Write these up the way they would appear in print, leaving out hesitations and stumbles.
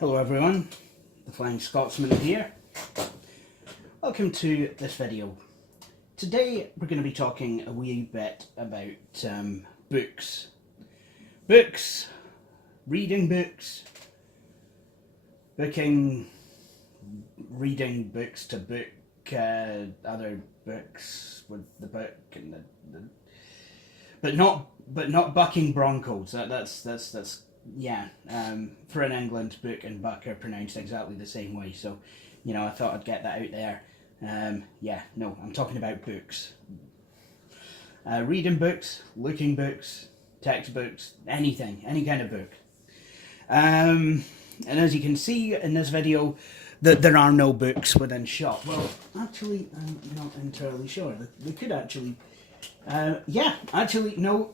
Hello everyone, the Flying Scotsman here. Welcome to this video. Today we're going to be talking a wee bit about books. Books, reading books, booking, reading books to book other books with the book and but not bucking broncos. That's yeah. For an England, book and buck are pronounced exactly the same way. So, I thought I'd get that out there. Yeah, no, I'm talking about books. Reading books, looking books, textbooks, anything, any kind of book. And as you can see in this video, that there are no books within shot. Well, actually, I'm not entirely sure. They could actually. Yeah, actually, no.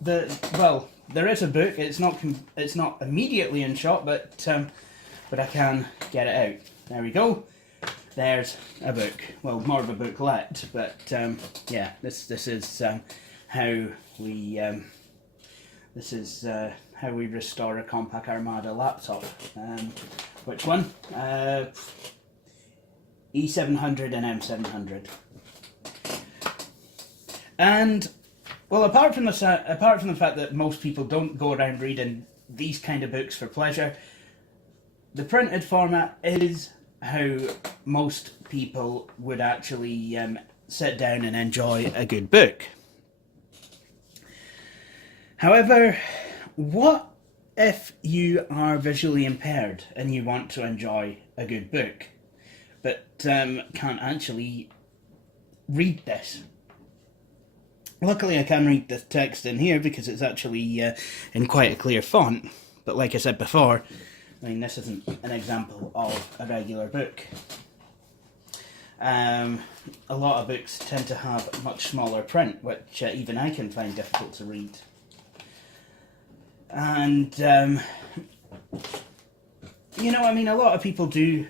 There is a book. It's not immediately in shot, but I can get it out. There we go. There's a book. Well, more of a booklet, but yeah, this is how we how we restore a Compaq Armada laptop. Which one? E700 and M700. And well, apart from the fact that most people don't go around reading these kind of books for pleasure, the printed format is how most people would actually sit down and enjoy a good book. However, what if you are visually impaired and you want to enjoy a good book, but can't actually read this? Luckily I can read the text in here because it's actually in quite a clear font, but like I said before, I mean, this isn't an example of a regular book. A lot of books tend to have much smaller print, which even I can find difficult to read. And, I mean, a lot of people do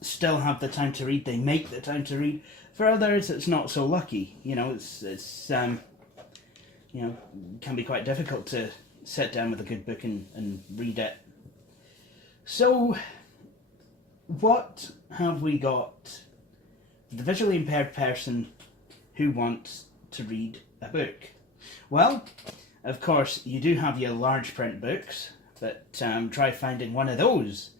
still have the time to read, they make the time to read. For others, it's not so lucky. It's can be quite difficult to sit down with a good book and read it. So, what have we got for the visually impaired person who wants to read a book? Well, of course, you do have your large print books, but try finding one of those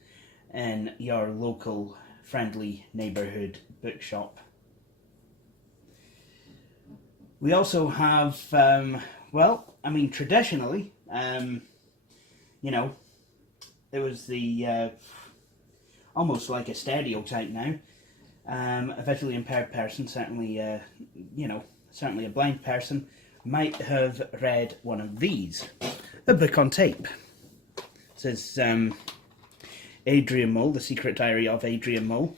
in your local friendly neighbourhood bookshop. We also have, traditionally, it was the, almost like a stereotype now, a visually impaired person, certainly a blind person, might have read one of these, a book on tape. This is Adrian Mole, The Secret Diary of Adrian Mole,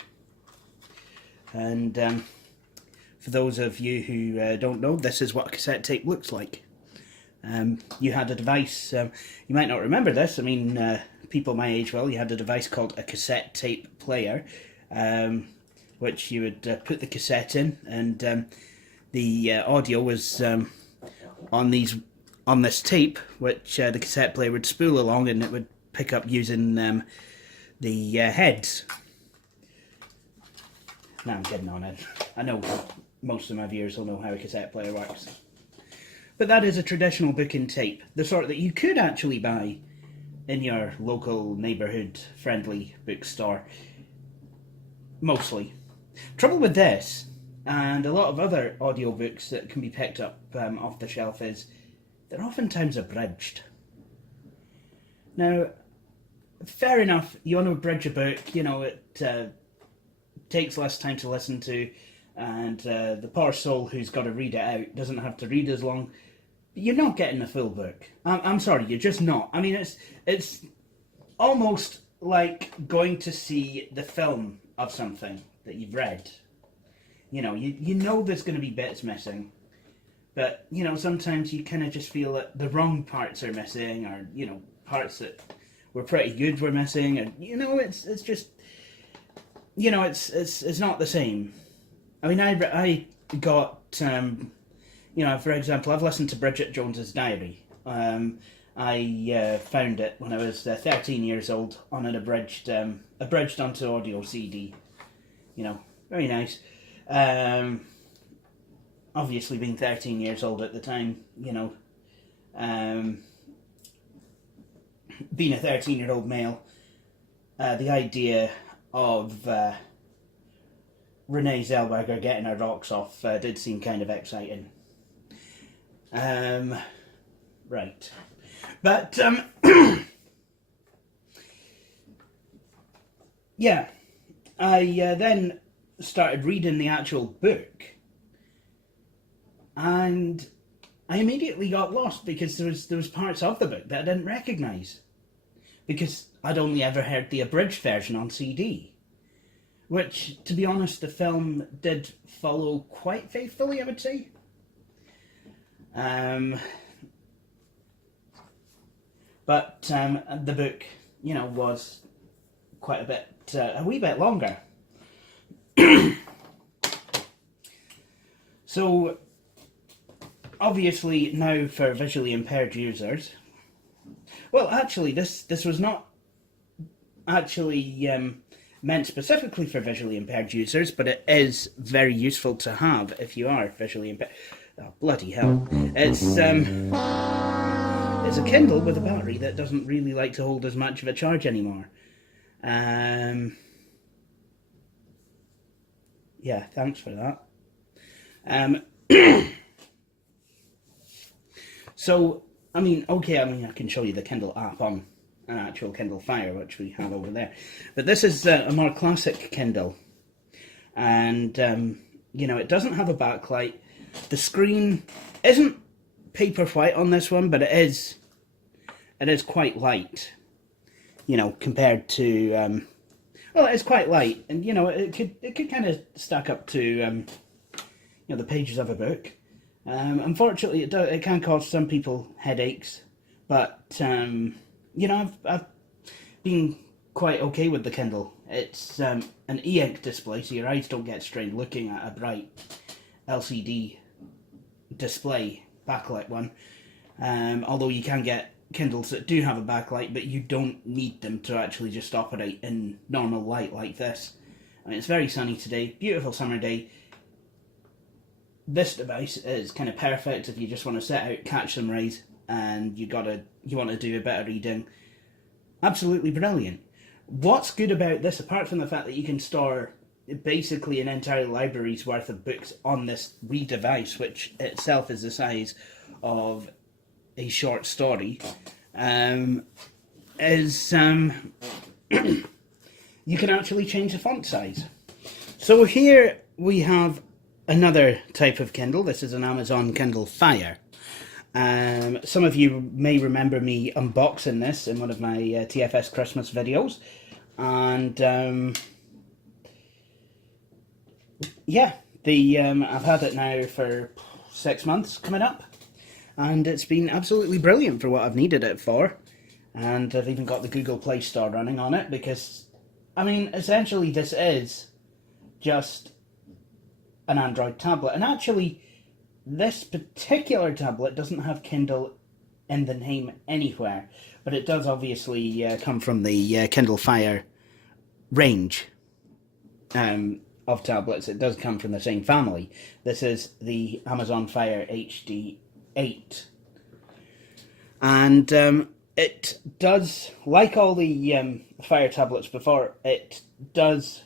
and for those of you who don't know, this is what a cassette tape looks like. You had a device, you might not remember this, I mean, people my age will, you had a device called a cassette tape player, which you would put the cassette in, and the audio was on this tape, which the cassette player would spool along, and it would pick up using the heads. Now I'm getting on it. I know most of my viewers will know how a cassette player works. But that is a traditional book and tape, the sort that you could actually buy in your local neighbourhood friendly bookstore. Mostly. Trouble with this, and a lot of other audiobooks that can be picked up off the shelf, is they're oftentimes abridged. Now, fair enough, you want to abridge a book, it takes less time to listen to, and the poor soul who's got to read it out doesn't have to read as long. But you're not getting a full book. I'm sorry, you're just not. I mean, it's almost like going to see the film of something that you've read. You know there's going to be bits missing, but sometimes you kind of just feel that the wrong parts are missing, or parts that were pretty good were missing, and it's just it's not the same. I mean, I got for example, I've listened to Bridget Jones's Diary, I found it when I was 13 years old on an abridged onto audio CD. You know, very nice. Obviously, being 13 years old at the time, you know, being a 13-year-old male, the idea of Renee Zellweger getting her rocks off did seem kind of exciting. Right. But, yeah, I then started reading the actual book, and I immediately got lost because there was parts of the book that I didn't recognise, because I'd only ever heard the abridged version on CD, which, to be honest, the film did follow quite faithfully, I would say. But the book, you know, was quite a wee bit longer. So, obviously now for visually impaired users, well, actually, this was not actually meant specifically for visually impaired users, but it is very useful to have if you are visually impaired. Oh, bloody hell. It's a Kindle with a battery that doesn't really like to hold as much of a charge anymore. Yeah, thanks for that. So, I mean, I can show you the Kindle app on an actual Kindle Fire, which we have over there. But this is a more classic Kindle. And, you know, it doesn't have a backlight. The screen isn't paper white on this one, but it is quite light, you know, compared to, well, it's quite light, and, you know, it could kind of stack up to, you know, the pages of a book. Unfortunately, it can cause some people headaches, but, you know, I've been quite okay with the Kindle. It's an e-ink display, so your eyes don't get strained looking at a bright LCD display, backlight one. Although you can get Kindles that do have a backlight, but you don't need them to actually just operate in normal light like this. I mean, it's very sunny today, beautiful summer day. This device is kind of perfect if you just want to sit out, catch some rays, and you want to do a bit of reading. Absolutely brilliant. What's good about this, apart from the fact that you can store basically an entire library's worth of books on this wee device, which itself is the size of a short story, is you can actually change the font size. So here we have another type of Kindle. This is an Amazon Kindle Fire. Some of you may remember me unboxing this in one of my TFS Christmas videos, and yeah, I've had it now for 6 months coming up, and it's been absolutely brilliant for what I've needed it for. And I've even got the Google Play Store running on it, because, I mean, essentially this is just an Android tablet. And actually, this particular tablet doesn't have Kindle in the name anywhere, but it does obviously come from the Kindle Fire range of tablets. It does come from the same family. This is the Amazon Fire HD 8. And it does, like all the Fire tablets before, it does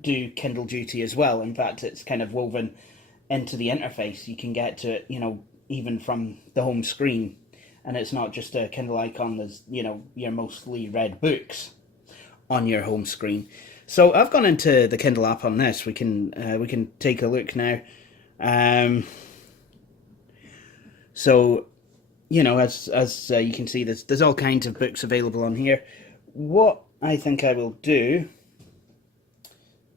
do Kindle duty as well. In fact, it's kind of woven into the interface. You can get to it, you know, even from the home screen, and it's not just a Kindle icon. There's, you know, your mostly read books on your home screen. So I've gone into the Kindle app on this. We can take a look now. So, you know, as you can see, there's all kinds of books available on here. What I think I will do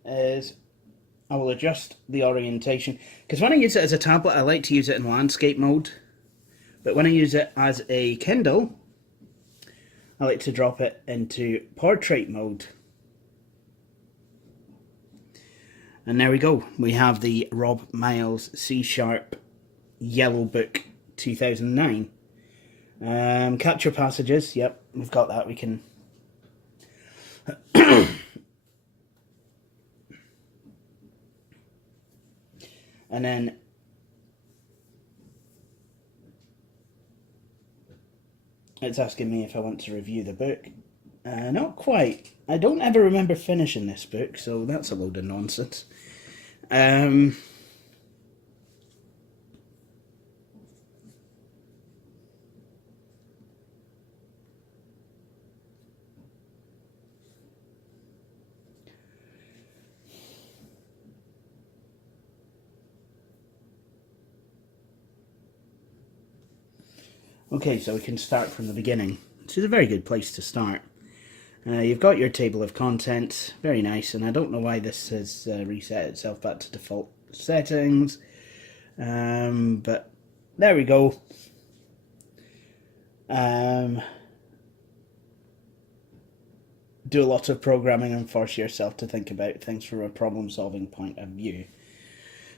is I will adjust the orientation, because when I use it as a tablet, I like to use it in landscape mode, but when I use it as a Kindle, I like to drop it into portrait mode. And there we go. We have the Rob Miles C Sharp Yellow Book 2009. Capture passages, yep, we've got that. We can and then it's asking me if I want to review the book. Not quite. I don't ever remember finishing this book, so that's a load of nonsense. Okay, so we can start from the beginning, which is a very good place to start. You've got your table of contents, very nice, and I don't know why this has reset itself back to default settings, but there we go. Do a lot of programming and force yourself to think about things from a problem-solving point of view.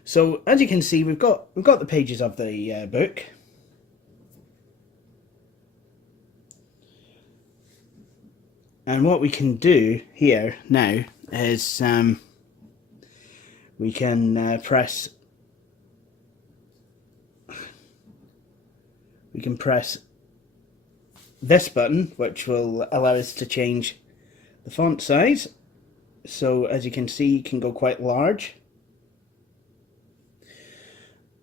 So as you can see, we've got the pages of the book. And what we can do here now is we can press this button, which will allow us to change the font size. So as you can see, you can go quite large.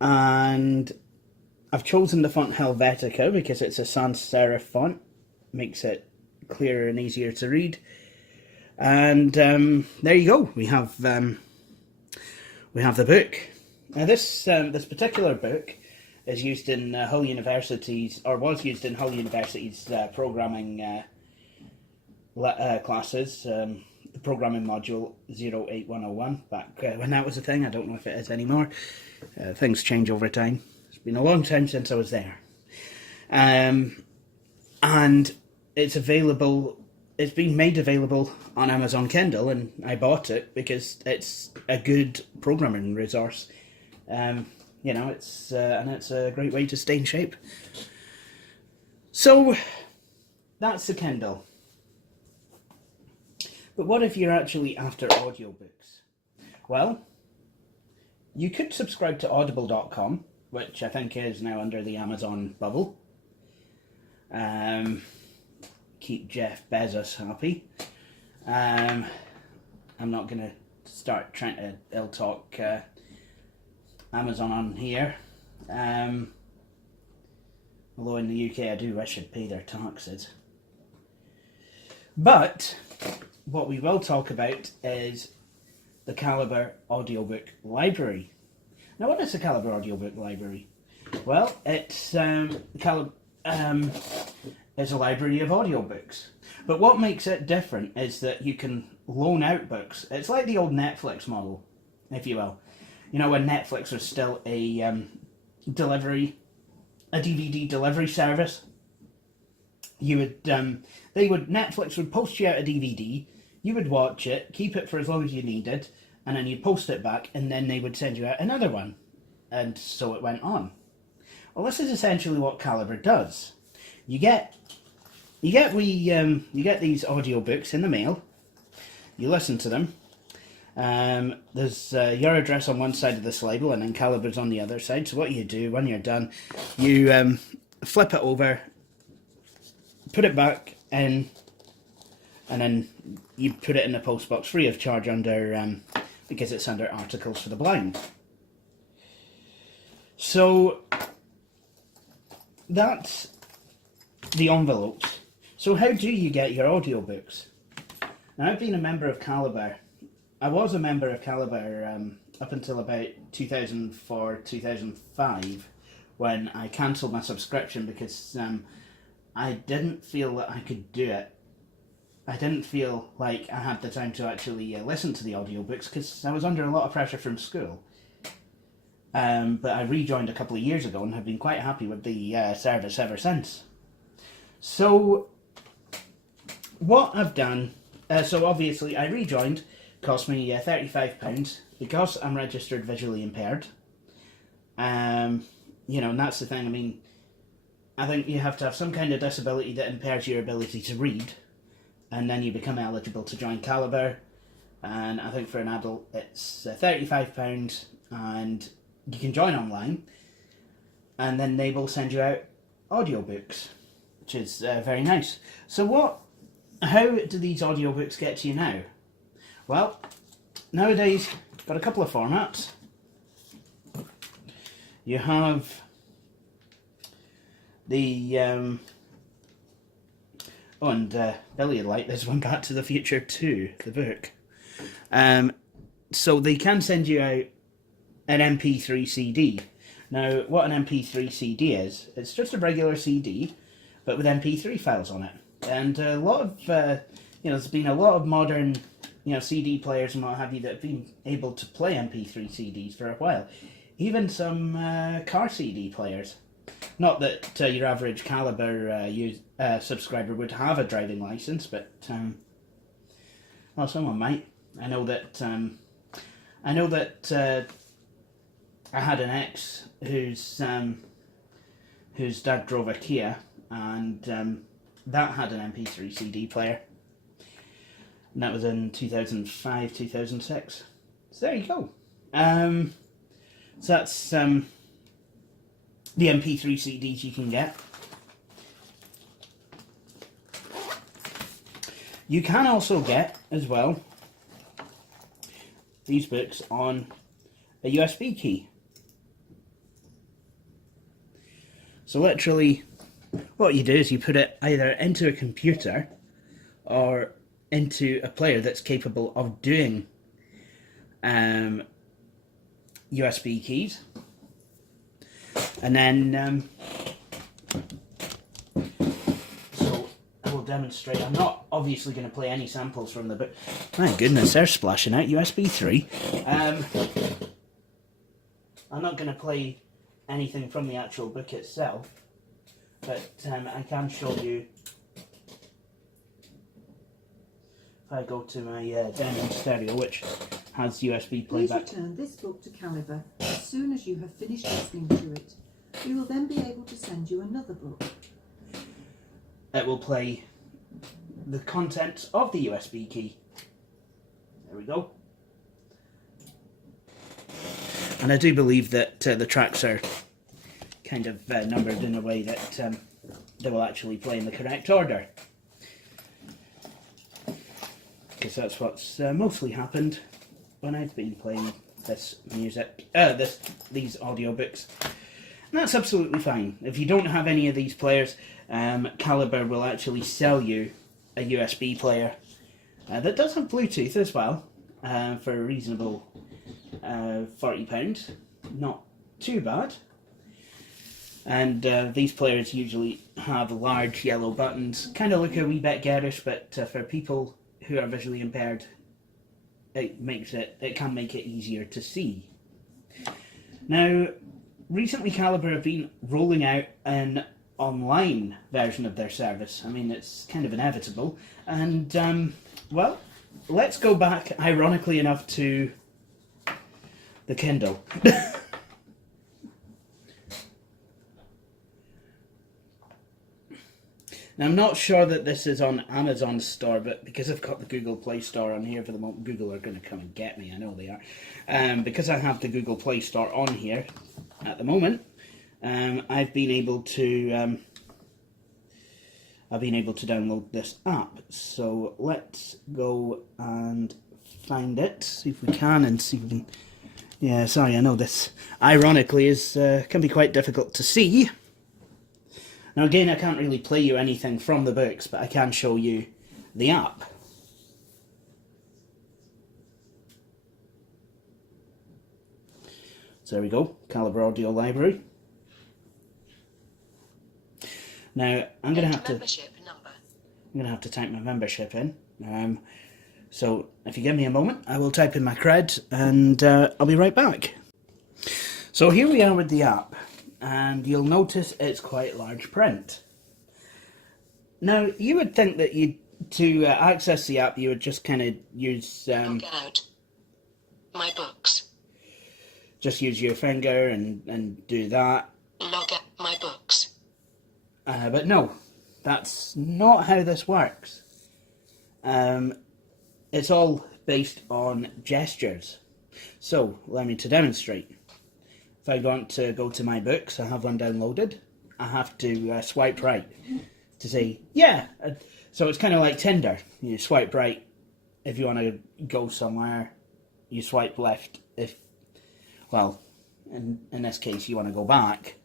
And I've chosen the font Helvetica because it's a sans serif font, makes it clearer and easier to read. And there you go. We have the book. Now this particular book is used in Hull University's, or was used in Hull University's programming classes. The programming module 08101 back when that was a thing. I don't know if it is anymore. Things change over time. It's been a long time since I was there. And it's available. It's been made available on Amazon Kindle, and I bought it because it's a good programming resource. You know, it's a great way to stay in shape. So that's the Kindle. But what if you're actually after audiobooks? Well, you could subscribe to audible.com, which I think is now under the Amazon bubble. Keep Jeff Bezos happy. I'm not going to start trying to ill-talk Amazon on here. Although in the UK I do wish I'd pay their taxes. But what we will talk about is the Calibre audiobook library. Now, what is the Calibre audiobook library? Well, it's is a library of audiobooks. But what makes it different is that you can loan out books. It's like the old Netflix model, if you will. You know, when Netflix was still a DVD delivery service, Netflix would post you out a DVD, you would watch it, keep it for as long as you needed, and then you'd post it back, and then they would send you out another one. And so it went on. Well, this is essentially what Calibre does. You get these audiobooks in the mail. You listen to them. There's your address on one side of this label, and then Calibre's on the other side. So what you do when you're done, you flip it over, put it back in, and then you put it in the post box free of charge under because it's under Articles for the Blind. So that's the envelopes. So how do you get your audiobooks? Now, I've been a member of Calibre. I was a member of Calibre up until about 2004, 2005, when I cancelled my subscription because I didn't feel that I could do it. I didn't feel like I had the time to actually listen to the audiobooks because I was under a lot of pressure from school. But I rejoined a couple of years ago and have been quite happy with the service ever since. So what I've done, so obviously I rejoined, cost me £35 because I'm registered visually impaired. You know, and that's the thing. I mean, I think you have to have some kind of disability that impairs your ability to read, and then you become eligible to join Calibre. And I think for an adult it's £35, and you can join online, and then they will send you out audiobooks, which is very nice. So how do these audiobooks get to you now? Well, nowadays, got a couple of formats. You have the Billy would like this one, Back to the Future 2, the book. So they can send you out an MP3 CD. Now, what an MP3 CD is, it's just a regular CD, but with MP3 files on it. And a lot of, there's been a lot of modern, CD players and what have you that have been able to play MP3 CDs for a while. Even some car CD players. Not that your average Calibre subscriber would have a driving license, but well, someone might. I know that I had an ex whose dad drove a Kia, and that had an MP3 CD player. And that was in 2005, 2006. So there you go. So that's the MP3 CDs you can get. You can also get, as well, these books on a USB key. So literally, what you do is you put it either into a computer or into a player that's capable of doing USB keys, and then so I will demonstrate. I'm not obviously going to play any samples from the book. My goodness, they're splashing out USB 3. I'm not going to play anything from the actual book itself, but I can show you. If I go to my Denon stereo, which has USB playback. Please return this book to Calibre as soon as you have finished listening to it. We will then be able to send you another book. It will play the contents of the USB key. There we go. And I do believe that the tracks are kind of numbered in a way that they will actually play in the correct order. Because that's what's mostly happened when I've been playing this music, these audiobooks. And that's absolutely fine. If you don't have any of these players, Calibre will actually sell you a USB player that does have Bluetooth as well, for a reasonable £40. Not too bad. And these players usually have large yellow buttons, kind of look a wee bit garish, but for people who are visually impaired, it can make it easier to see. Now, recently Calibre have been rolling out an online version of their service. I mean, it's kind of inevitable. And, well, let's go back, ironically enough, to the Kindle. Now, I'm not sure that this is on Amazon's store, but because I've got the Google Play Store on here for the moment, Google are going to come and get me, I know they are. Because I have the Google Play Store on here at the moment, I've been able to download this app. So let's go and find it, see if we can, and see if we can. Yeah, sorry, I know this ironically is can be quite difficult to see. Now again, I can't really play you anything from the books, but I can show you the app. So there we go, Calibre Audio Library. Now I'm going to have to type my membership in. So if you give me a moment, I will type in my cred, and I'll be right back. So here we are with the app. And you'll notice it's quite large print. Now, you would think that to access the app, you would just kind of use... Log out. My books. Just use your finger and do that. Log out. My books. But no, that's not how this works. It's all based on gestures. So, allow me to demonstrate. If I want to go to my books, I have one downloaded, I have to swipe right to say, yeah. So it's kind of like Tinder. You swipe right if you want to go somewhere, you swipe left if, well, in this case, you want to go back.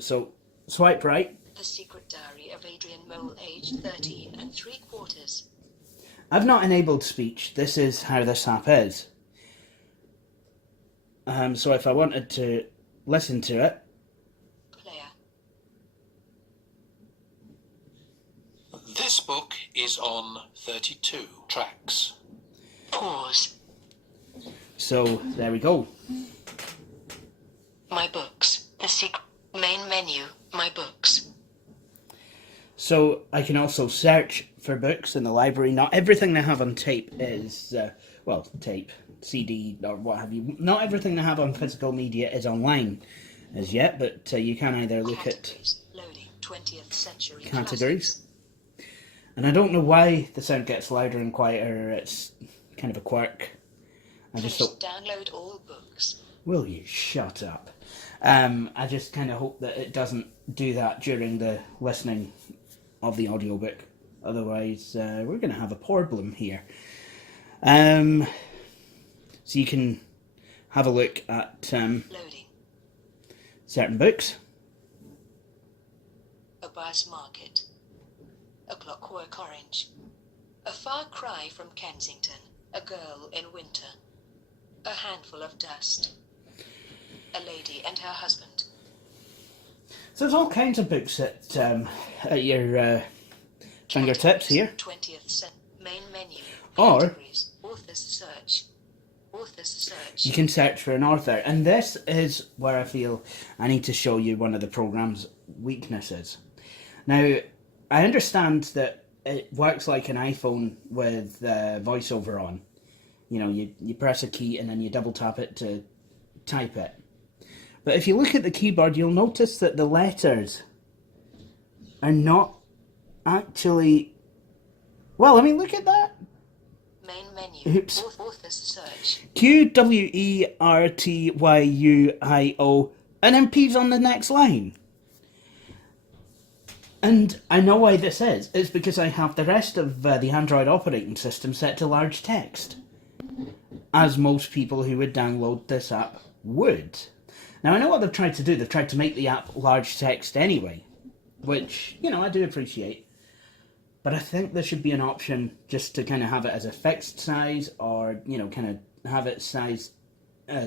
So, swipe right. The Secret Diary of Adrian Mole, aged 13 and 3/4. I've not enabled speech. This is how this app is. So if I wanted to listen to it, Player. This book is on 32 tracks. Pause. so there we go. My books. The secret. Main menu. My books. So I can also search for books in the library. Not everything they have on tape is, tape, CD, or what have you. Not everything they have on physical media is online as yet, but you can either look at Categories. Loading. 20th century categories. classics. And I don't know why the sound gets louder and quieter. It's kind of a quirk. I just Finish. thought, Download all books. will you shut up? I just kind of hope that it doesn't do that during the listening of the audiobook. Otherwise, we're going to have a problem here. So you can have a look at Loading. certain books. A buyer's market. A Clockwork Orange. A Far Cry from Kensington. A Girl in Winter. A Handful of Dust. A Lady and Her Husband. So there's all kinds of books at your fingertips here. 20th century. Main menu. Or- Categories. Author's search. Author's search. You can search for an author, and this is where I feel I need to show you one of the program's weaknesses. Now, I understand that it works like an iPhone with voiceover on. You know, you press a key and then you double tap it to type it. But if you look at the keyboard, you'll notice that the letters are not actually... Well, I mean, look at that. Main menu. Oops. Author's search. QWERTYUIO, and then P's on the next line. And I know why this is. It's because I have the rest of the Android operating system set to large text, as most people who would download this app would. Now, I know what they've tried to do. They've tried to make the app large text anyway, which, you know, I do appreciate. But I think there should be an option just to kind of have it as a fixed size, or, you know, kind of have it sized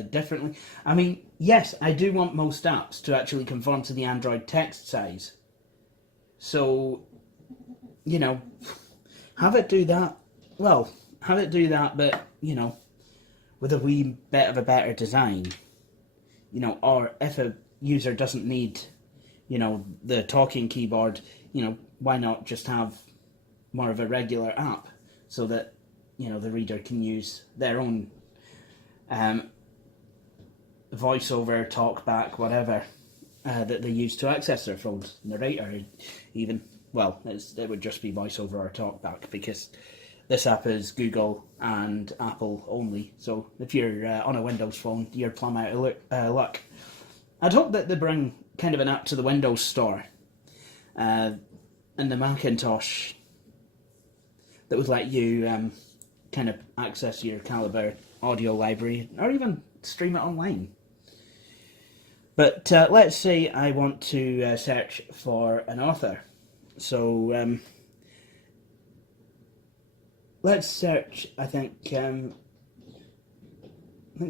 differently. I mean, yes, I do want most apps to actually conform to the Android text size. So, you know, have it do that. Well, have it do that, but, you know, with a wee bit of a better design. You know, or if a user doesn't need, you know, the talking keyboard, you know, why not just have more of a regular app so that, you know, the reader can use their own voiceover, talkback, whatever, that they use to access their phone's narrator, even. Well, it would just be voiceover or talkback, because this app is Google and Apple only. So if you're on a Windows phone, you're plumb out of luck. I'd hope that they bring kind of an app to the Windows Store and the Macintosh that would let you kind of access your Calibre audio library, or even stream it online. But let's say I want to search for an author. So let's search, I think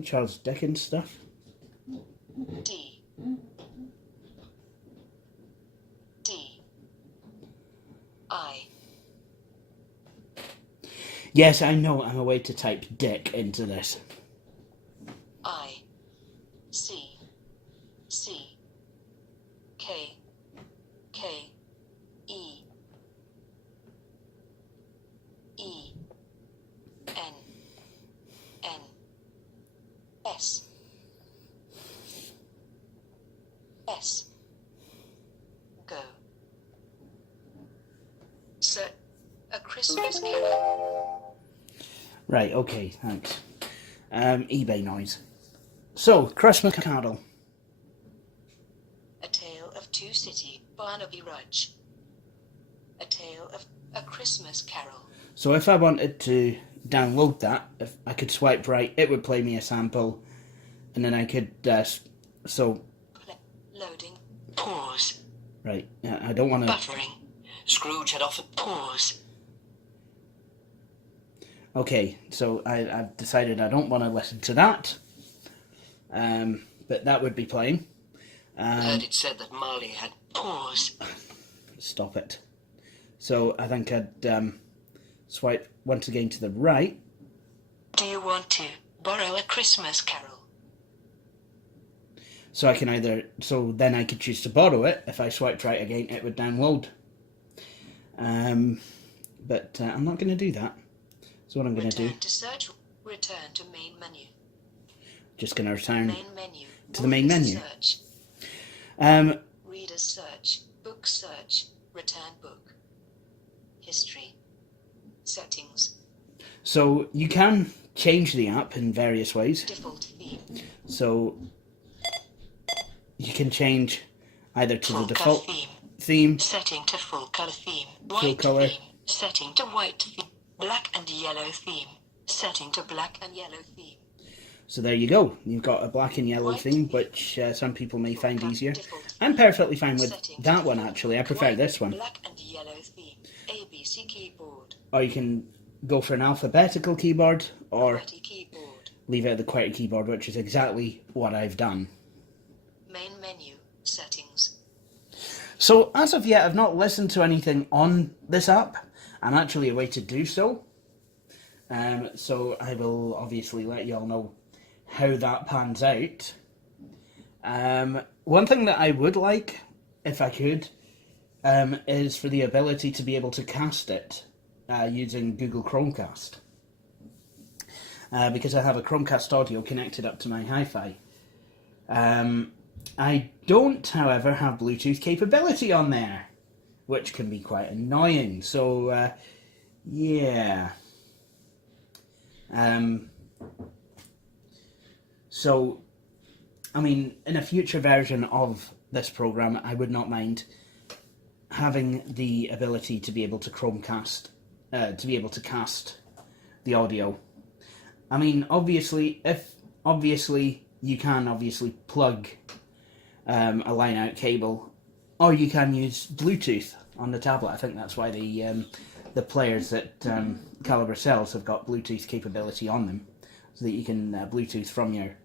Charles Dickens stuff. D. I. Yes, I know I'm a way to type Dick into this. I. C. K. E. N. S. Christmas Carol. Right, okay, thanks. eBay noise. So, Christmas Carol. A Tale of Two City, Barnaby Rudge. A Tale of a Christmas Carol. So if I wanted to download that, if I could swipe right, it would play me a sample, and then I could, Loading. Pause. Right, I don't want to... Buffering. Scrooge had offered pause. Okay, so I've decided I don't want to listen to that, but that would be playing. I heard it said that Marley had pause. Stop it. So I think I'd swipe once again to the right. Do you want to borrow a Christmas Carol? So I can either... So then I could choose to borrow it. If I swiped right again, it would download. But I'm not going to do that. So what I'm going to do... Return to search. Return to main menu. Just going to return Main menu. to the main menu. Search. Reader's search. Book search. Return book. History. Settings. So you can change the app in various ways. Default theme. So you can change either to Full the color default theme. theme, Setting to full color theme. Full White colour. theme. Setting to white theme. Black and yellow theme. Setting to black and yellow theme. so there you go. You've got a black and yellow White theme, theme. which some people may find easier. Default theme. I'm perfectly fine with Setting to that one, full actually. I prefer white, this one. Black and yellow theme. ABC keyboard. Or you can go for an alphabetical keyboard, or QWERTY keyboard. leave out the QWERTY keyboard, which is exactly what I've done. Main menu. Settings. So, as of yet, I've not listened to anything on this app. I'm actually away to do so. So I will obviously let you all know how that pans out. One thing that I would like, if I could, is for the ability to be able to cast it using Google Chromecast. Because I have a Chromecast audio connected up to my hi-fi. I don't, however, have Bluetooth capability on there, which can be quite annoying. So, yeah. So, I mean, in a future version of this program, I would not mind having the ability to be able to Chromecast, to be able to cast the audio. I mean, obviously you can plug a line-out cable, or you can use Bluetooth on the tablet. I think that's why the players that Calibre sells have got Bluetooth capability on them, so that you can Bluetooth from your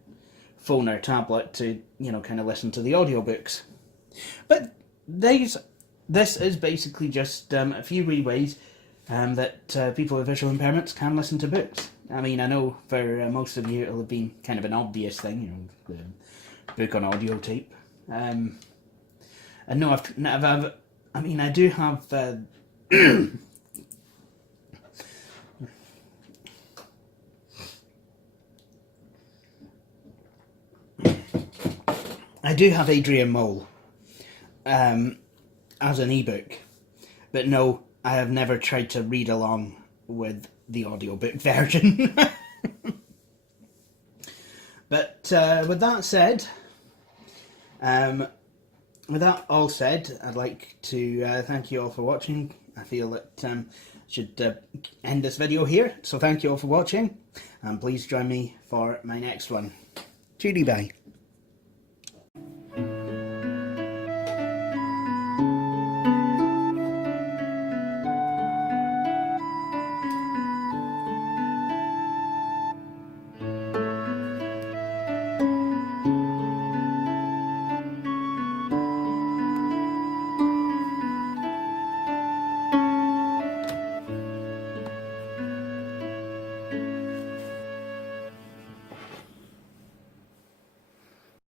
phone or tablet to, kind of listen to the audiobooks. But this is basically just a few wee ways that people with visual impairments can listen to books. I mean, I know for most of you it'll have been kind of an obvious thing, the book on audio tape. And no, I do have I do have Adrian Mole as an ebook, but no, I have never tried to read along with the audiobook version. But with that said, with that all said, I'd like to thank you all for watching. I feel that I should end this video here, so thank you all for watching, and please join me for my next one. Judy bye.